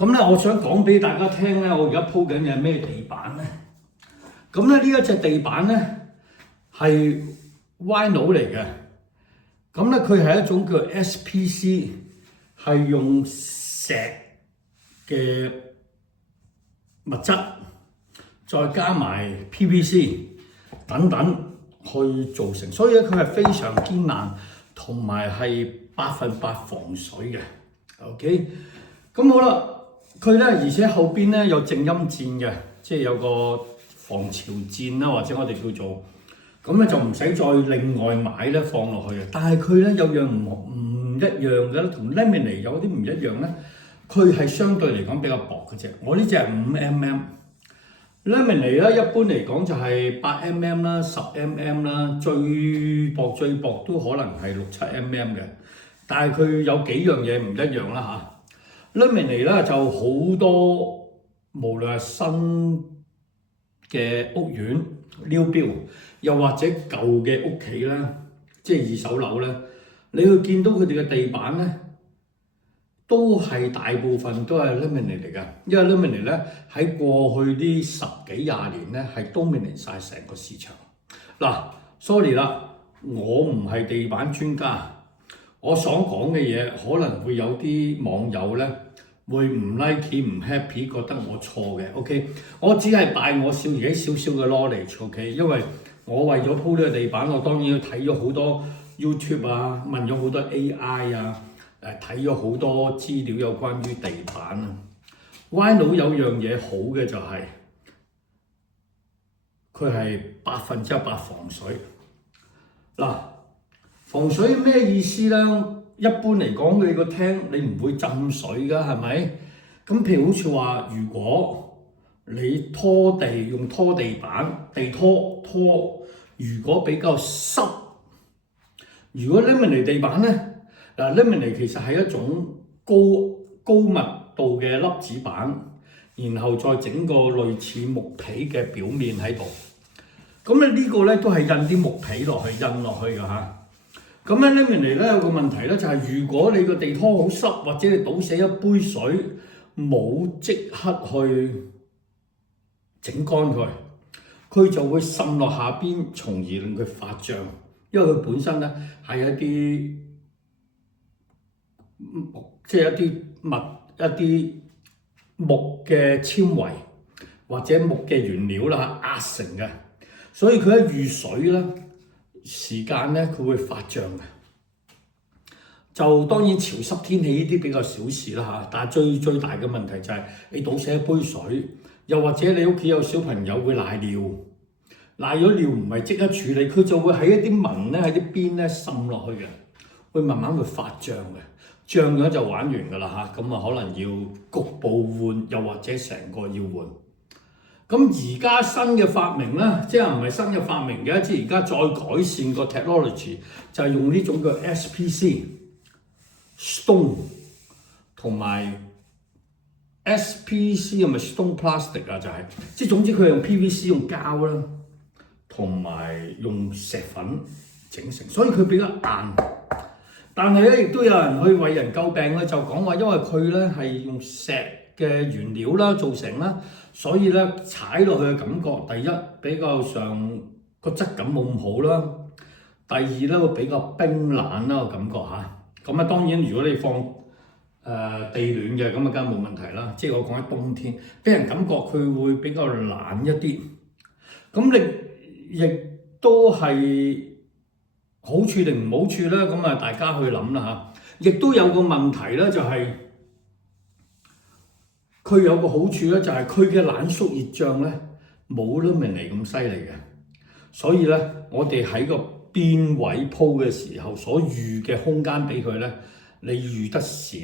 咁咧，我想講俾大家聽咧，我而家鋪緊嘅係咩地板咧？咁咧呢一隻地板咧係 Vinyl 嚟嘅，咁咧佢係一種叫 SPC， 係用石嘅物質，再加埋 PVC 等等去做成，所以咧佢係非常堅硬，同埋係100%防水嘅。OK， 咁好啦，佢咧而且後邊咧有靜音墊嘅，即係有個防潮墊啦，或者我哋叫做咁咧就唔使再另外買咧放落去嘅。但係佢咧有樣唔一樣嘅，同 Laminate 有啲唔一樣咧，佢係相對嚟講比較薄嘅啫。我呢隻係5mm。Laminate 咧一般嚟講就係8mm啦、10mm啦，最薄都可能係6-7mm嘅。但係佢有幾樣嘢唔一樣啦嚇。Laminate 咧就好多，無論係新嘅屋苑new build，又或者舊嘅屋企咧，即係二手樓咧，你會見到佢哋嘅地板咧，都係大部分都係 Laminate 嚟㗎。因為 Laminate 咧喺過去呢10幾20年咧係 dominate 晒成個市場。嗱，sorry 啦，我唔係地板專家，我所講嘅嘢可能會有啲網友咧會唔 like 唔 happy， 覺得我錯嘅。OK， 我只係拜我自己少少嘅 knowledge。OK， 因為我為咗鋪呢個地板，我當然要睇咗好多 YouTube 啊，問咗好多 AI 啊。睇咗好多資料有關於地板啊。Vinyl 有樣嘢好嘅就係佢係100%防水。嗱，防水咩意思咧？一般嚟講，你個廳你唔會浸水㗎，係咪？咁譬如好似話，如果你拖地用拖地板，地拖，如果比較濕，如果 Laminate 地板咧。嗱 ，Laminate 其實係一種高密度嘅粒子板，然後再整個類似木皮嘅表面喺度。咁咧呢個咧都係印啲木皮落去印落去㗎嚇。咁咧 Laminate 咧有個問題咧就係，如果你個地拖好濕，或者你倒瀉一杯水冇即刻去整乾佢，佢就會滲落下邊，從而令佢發脹。因為佢本身咧係一啲即係一啲木嘅纖維或者木嘅原料啦壓成嘅，所以佢一遇水咧時間咧佢會發脹嘅。就當然潮濕天氣呢啲比較小事啦嚇，但係最大嘅問題就係你倒瀉一杯水，又或者你屋企有小朋友會瀨尿咗尿唔係即刻處理，佢就會喺一啲紋咧喺啲邊咧滲落去嘅，會慢慢會發脹嘅。脹咗就玩完㗎啦嚇，咁啊可能要局部換，又或者成個要換。咁而家新嘅發明咧，即係唔係新嘅發明嘅，即係而家再改善個 technology， 就係用呢種叫 SPC stone 同埋 SPC 係咪 stone plastic 啊？就係即係總之佢係用 PVC 用膠啦，同埋用石粉整成，所以佢比較硬。但係咧，亦都有人去為人詬病咧，就講話因為佢咧係用石嘅原料啦做成啦，所以咧踩落去嘅感覺，第一比較上個質感冇咁好啦，第二咧會比較冰冷啦個感覺嚇。咁啊當然如果你放地暖嘅，咁啊梗係冇問題啦。即係我講喺冬天，俾人感覺佢會比較冷一啲。咁你亦都係好處定唔好處咧？咁啊，大家去諗啦嚇。亦都有個問題咧，就係佢有個好處咧，就係佢嘅冷縮熱脹咧冇 Laminate 咁犀利嘅。所以咧，我哋喺個邊位鋪嘅時候所預嘅空間俾佢咧，你預得少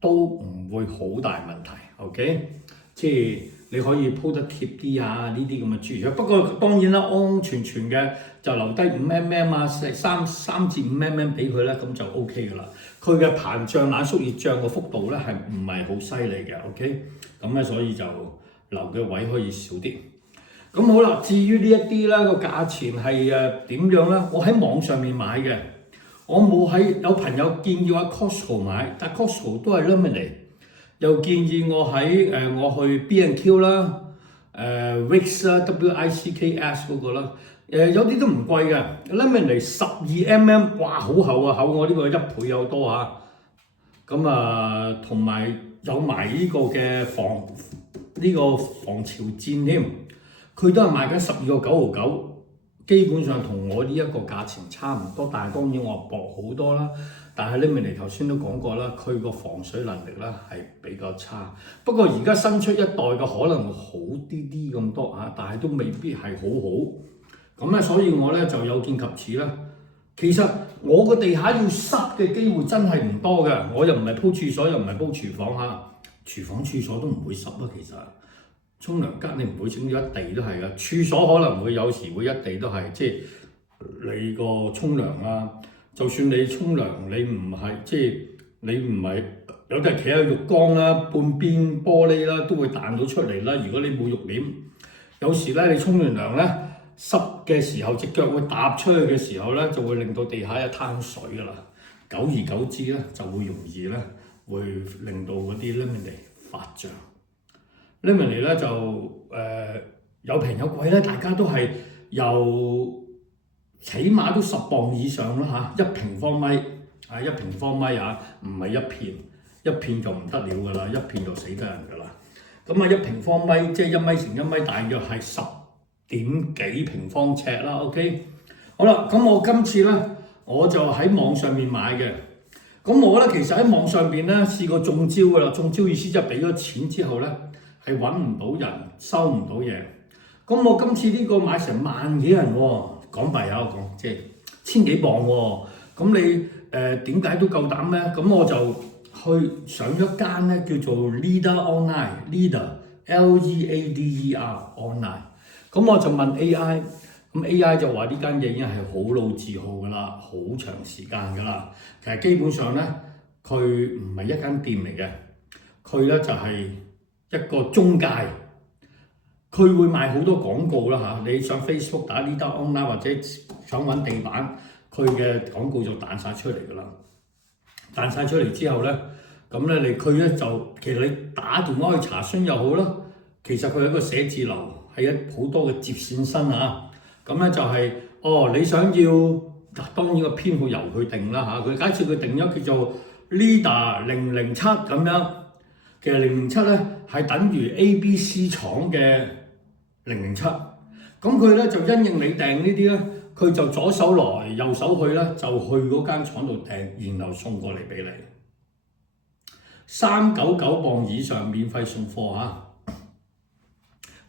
都唔會好大問題。OK， 即係你可以鋪得貼啲啊，呢啲咁嘅諸如。不過當然啦，安安全全嘅就留低5mm啊，3至5mm俾佢咧，咁就 OK 噶啦。佢嘅膨脹、冷縮、熱脹個幅度咧係唔係好犀利嘅 ？OK， 咁咧所以就留嘅位可以少啲。咁好啦，至於呢一啲咧個價錢係點樣咧？我喺網上面買嘅，我冇喺有朋友建議我喺 Costco 買，但 Costco 都係 Laminate。又建議我我去 B&Q 啦，Wicks 啦 WICKS 嗰個啦，有啲都唔貴嘅 Lemonade 12mm，哇好厚啊，厚我呢個1倍有多啊！咁啊，同埋有埋呢個嘅防潮墊添，佢都係賣緊12.99，基本上同我呢一個價錢差唔多，但係當然我薄好多啦。但係Lemonade頭先都講過啦，佢個防水能力咧係比較差。不過而家新出一代嘅可能會好啲咁多嚇，但係都未必係好好。咁咧，所以我咧就有見及此啦。其實我個地下要濕嘅機會真係唔多嘅，我又唔係鋪廁所，又唔係鋪廚房嚇，廚房廁所都唔會濕啊。其實沖涼間你唔會整到一地都係嘅，廁所可能會有時會一地都係，即係你個沖涼啊。就算你沖涼，你唔係有啲係企喺浴缸啦，半邊玻璃啦，都會彈到出嚟啦。如果你冇浴簾，有時咧你沖完涼咧濕嘅時候，隻腳會踏出去嘅時候咧，就會令到地下一灘水㗎啦。久而久之咧，就會容易咧會令到嗰啲 Lemonade 發脹。Lemonade 咧就有平有貴咧，大家都係由起碼都10磅以上啦嚇，1平方米啊，1平方米啊，唔係一片，一片就唔得了㗎啦，一片就死得人㗎啦。咁啊，1平方米即係1米乘1米，大約係10點幾平方尺啦。OK， 好啦，咁我今次咧我就喺網上面買嘅。咁我咧其實喺網上邊咧試過中招㗎啦，中招意思即係俾咗錢之後咧係揾唔到人，收唔到嘢。咁我今次呢個買成萬幾人喎。港幣啊，我講即係千幾磅喎，咁你點解都夠膽咧？咁我就去上咗間咧叫做 Leader Online，Leader Leader Online， 咁我就問 AI， 咁 AI 就話呢間嘢已經係好老字號㗎啦，好長時間㗎啦。其實基本上咧，佢唔係一間店嚟嘅，佢咧就係一個中介。佢會賣好多廣告啦嚇，你上 Facebook 打 Leader Online 或者想揾地板，佢嘅廣告就彈晒出嚟㗎啦。彈晒出嚟之後咧，咁咧佢咧就其實你打電話去查詢又好啦，其實佢係一個寫字樓，係好多嘅接線生嚇。咁咧就係你想要，當然個編號由佢定啦嚇。佢假設佢定咗叫做 Leader 007咁樣，其實007咧係等於 ABC 廠嘅007，咁佢咧就因應你訂呢啲咧，佢就左手來右手去咧，就去嗰間廠度訂，然後送過嚟俾你。399磅以上免費送貨嚇，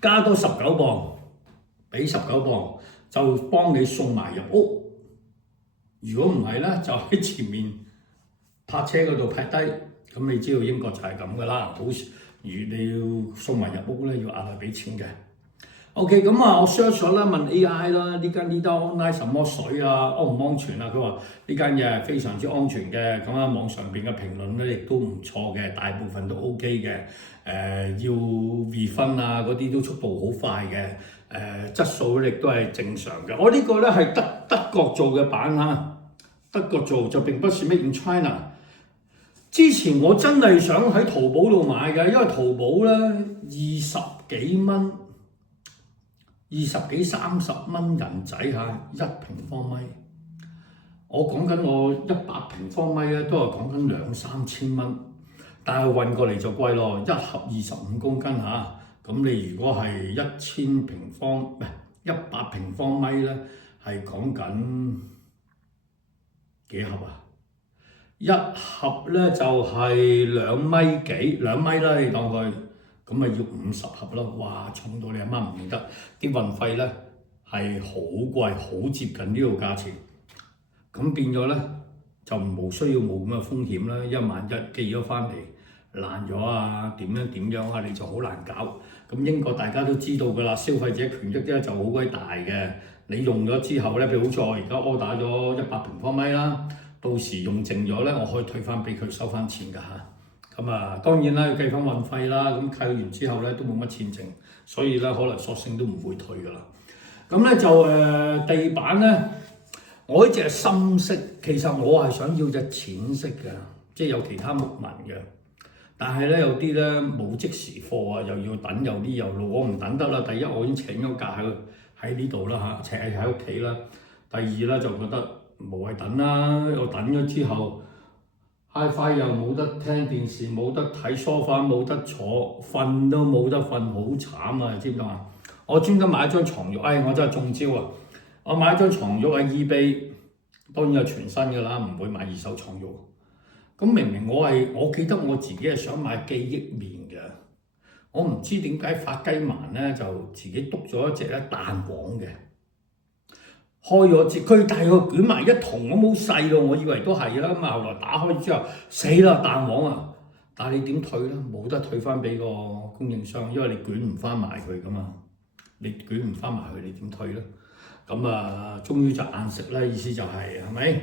加多19磅，俾19磅就幫你送埋入屋。如果唔係咧，就喺前面泊車嗰度劈低。咁你知道英國就係咁噶啦，好如你要送埋入屋咧，要額外俾錢嘅。OK， 咁啊，我 search 咗啦，問 AI 啦，呢間 Leader Online 什麼水啊，安唔安全啊？佢話呢間嘢係非常之安全嘅，咁啊網上邊嘅評論咧亦都唔錯嘅，大部分都 OK 嘅。要 refund 啊嗰啲都速度好快嘅，質素亦都係正常嘅。我呢個咧係德國做嘅版嚇，德國做就並不是 Made in China。之前我真係想喺淘寶度買嘅，因為淘寶咧20幾蚊。20幾30蚊人仔嚇，1平方米。我講緊我100平方米咧，都係講緊2-3千蚊。但係運過嚟就貴咯，一盒25公斤嚇。咁你如果係100平方唔係100平方米咧，係講緊幾盒啊？一盒咧就係2米幾，2米啦，你當佢。咁咪要50盒咯，哇！重到你阿媽唔認得，啲運費咧係好貴，好接近呢個價錢。咁變咗咧就冇需要冇咁嘅風險啦，因為萬一寄咗翻嚟爛咗啊，點樣啊，你就好難搞。咁英國大家都知道㗎啦，消費者權益咧就好鬼大嘅。你用咗之後咧，譬如好似我而家order咗100平方米啦，到時用剩咗咧，我可以退翻俾佢收翻錢㗎嚇。咁啊，當然啦，要計翻運費啦。咁計完之後咧，都冇乜錢剩，所以咧可能索性都唔會退噶啦。咁咧就地板咧，我呢隻係深色，其實我係想要隻淺色嘅，即係有其他木紋嘅。但係咧有啲咧冇即時貨啊，又要等，有啲又老，我唔等得啦。第一我已經請咗假喺呢度啦嚇，請喺屋企啦。第二咧就覺得無謂等啦，我等咗之後 HiFi 又冇得聽電視，冇得睇梳化，冇得坐，瞓都冇得瞓，好慘啊！知唔知啊？我專登買一張床褥，我真係中招啊！我買一張床褥喺 eBay， 當然係全新㗎啦，唔會買二手床褥。咁明明我記得我自己係想買記憶棉嘅，我唔知點解發雞盲咧就自己篤咗一隻咧彈簧嘅。開咗折，佢大概捲埋一筒，我冇細咯，我以為都係啦。咁啊，後來打開之後，死啦彈簧啊！但係你點退咧？冇得退翻俾個供應商，因為你捲唔翻埋佢噶嘛。你捲唔翻埋佢，你點退咧？咁啊，終於就硬食啦，意思就係咪？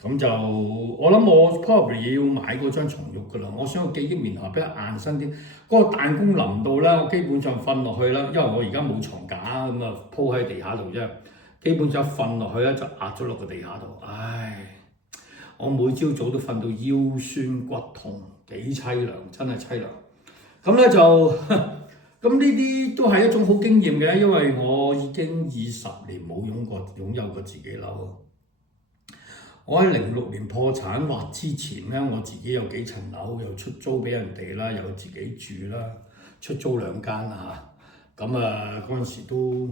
咁就我諗我 probably 要買嗰張床褥噶啦。我想個記憶棉係比較硬身啲，嗰個彈弓淋到咧，我基本上瞓落去啦，因為我而家冇床架咁啊，鋪喺地下度啫。基本上一瞓落去咧就壓咗落個地下度，我每朝早都瞓到腰酸骨痛，幾凄涼，真係凄涼。咁咧就咁呢啲都係一種好經驗嘅，因為我已經20年冇擁有過自己樓。我喺06年破產或之前咧，我自己有幾層樓，又出租俾人哋啦，又自己住啦，出租2間啦嚇。咁啊嗰陣時都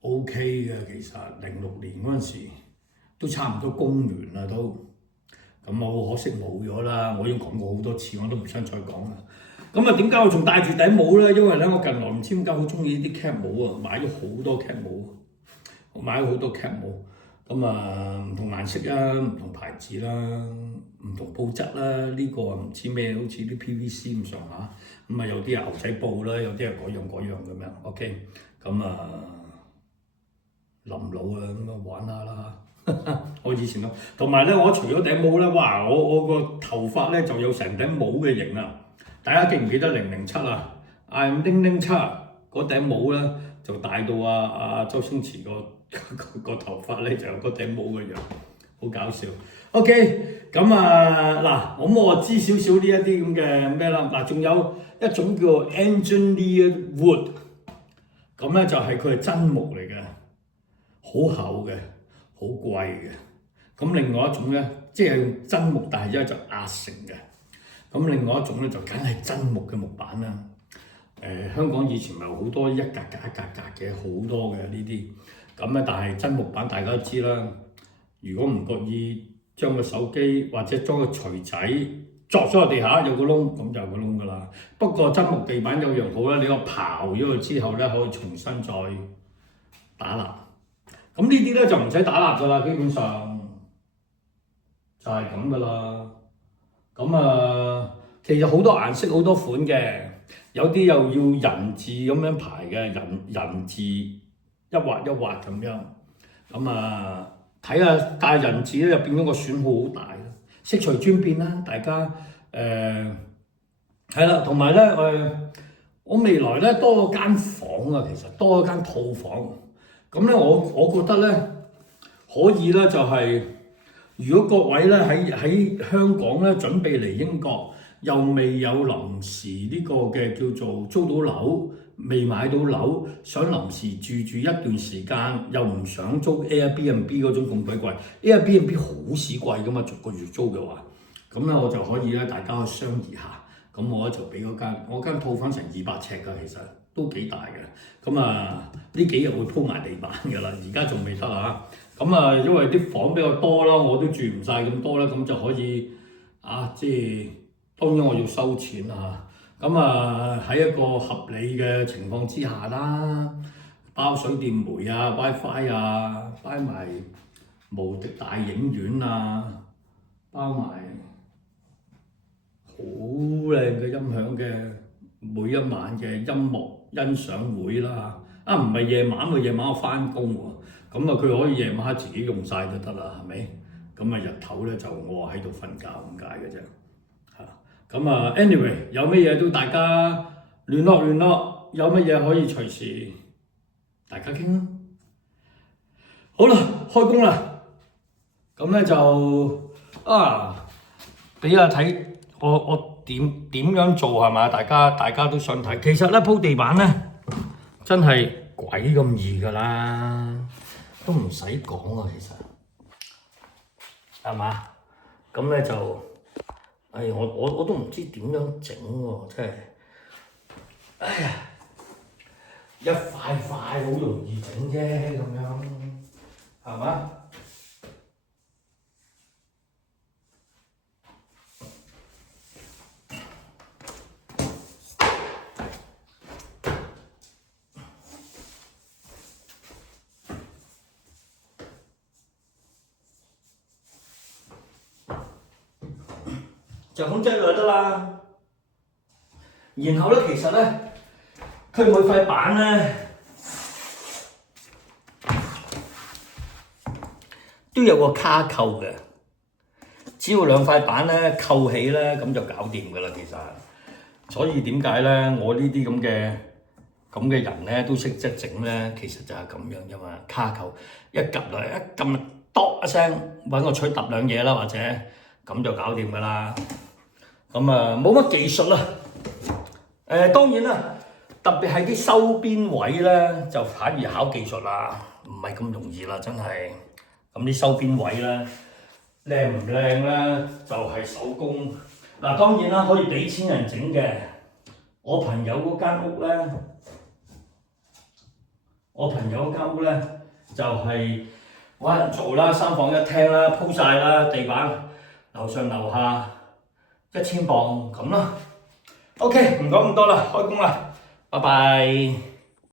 OK 嘅，其實06年嗰陣時都差唔多供完啦都，咁我好可惜冇咗啦。我已經講過好多次，我都唔想再講啦。咁啊點解我仲戴住頂帽咧？因為咧我近來唔知點解好中意啲 cap 帽啊，買咗好多 cap 帽，我買咗好多 cap 帽。咁啊唔同顏色啦，唔同牌子啦，唔同布質啦，呢個啊唔知咩，好似啲 PVC 咁上下。咁啊有啲係牛仔布啦，有啲係嗰樣咁樣。OK， 咁啊臨老啊咁啊玩下啦嚇。我以前咯，同埋咧我除咗頂帽咧，哇！我個頭髮咧就有成頂帽嘅型啊！大家記唔記得007啊？I'm 007嗰頂帽咧就大到周星馳個頭髮咧就有嗰頂帽嘅樣，好搞笑。OK， 咁嗱，我知少少呢一啲咁嘅咩啦。嗱，仲有一種叫 engineered wood， 咁咧就係佢係真木嚟嘅，好厚嘅，好貴嘅。咁另外一種咧，即係用真木，但係一就壓成嘅。咁另外一種咧就梗係真木嘅木板啦。香港以前咪好多一格格嘅好多嘅呢啲。咁咧，但係真木板大家都知啦。如果唔覺意將個手機或者將個錘仔鑿咗落地下有個窿，咁就有個窿噶啦。不過真木地板有樣好啦，你個刨咗佢之後咧，可以重新再打蠟。咁呢啲咧就唔使打蠟噶啦，基本上就係咁噶啦。咁其實好多顏色好多款嘅，有啲又要人字咁樣排嘅，人字一畫一畫咁樣。睇下，但係人字咧就變咗個損耗好大啦，色彩轉變啦，大家係啦，同埋咧我未來咧多咗間房啊，其實多咗間套房。咁咧我覺得咧可以咧就係，如果各位咧喺香港咧準備嚟英國，又未有臨時呢個嘅叫做租到樓，未買到樓，想臨時住一段時間，又唔想租 Airbnb 嗰種咁鬼貴 ，Airbnb 好屎貴噶嘛，逐個月租嘅話，咁咧我就可以咧大家去商議下，咁我咧就俾我間套房成200尺㗎，其實都幾大嘅。呢幾日會鋪埋地板㗎啦，而家仲未得啊。因為啲房比較多啦，我都住唔晒咁多啦，咁就可以即係當然我要收錢啦。喺一個合理嘅情況之下啦，包水電煤啊、WiFi 啊，包埋無敵大影院啊，包埋好靚嘅音響嘅每一晚嘅音樂欣賞會啦。唔係夜晚喎，夜晚我翻工喎。佢可以夜晚黑自己用晒就得啦，係咪？日頭咧就我喺度瞓覺咁解嘅啫。anyway 有乜嘢都大家聯絡，有乜嘢可以隨時大家傾啦。好啦，開工啦。咁咧就俾下睇我點樣做係嘛？大家都想睇。其實咧鋪地板咧真係鬼咁易㗎啦，都唔使講啊，其實係嘛？咁咧就，我都唔知點樣整喎，真係，哎呀，一塊塊好容易整啫，咁樣係嘛？就咁擠落就得啦。然後咧，其實咧，佢每塊板咧都有個卡扣嘅，只要兩塊板咧扣起咧，咁就搞掂㗎啦。其實，所以點解咧，我呢啲咁嘅人咧都識得整咧，其實就係咁樣啫嘛。卡扣一撳落嚟，一撳篤一聲，揾個錘揼兩嘢啦，或者咁就搞掂㗎啦。咁啊冇乜技術啦。當然啦，特別係啲收邊位咧，就反而考技術啦，唔係咁容易啦，真係。咁啲收邊位咧靚唔靚咧，就係手工。嗱，當然啦，可以俾錢人整嘅。我朋友嗰間屋咧，就係揾人做啦，3房1廳啦，鋪晒啦，地板樓上樓下1000磅咁啦。OK，唔講咁多啦，開工啦，拜拜。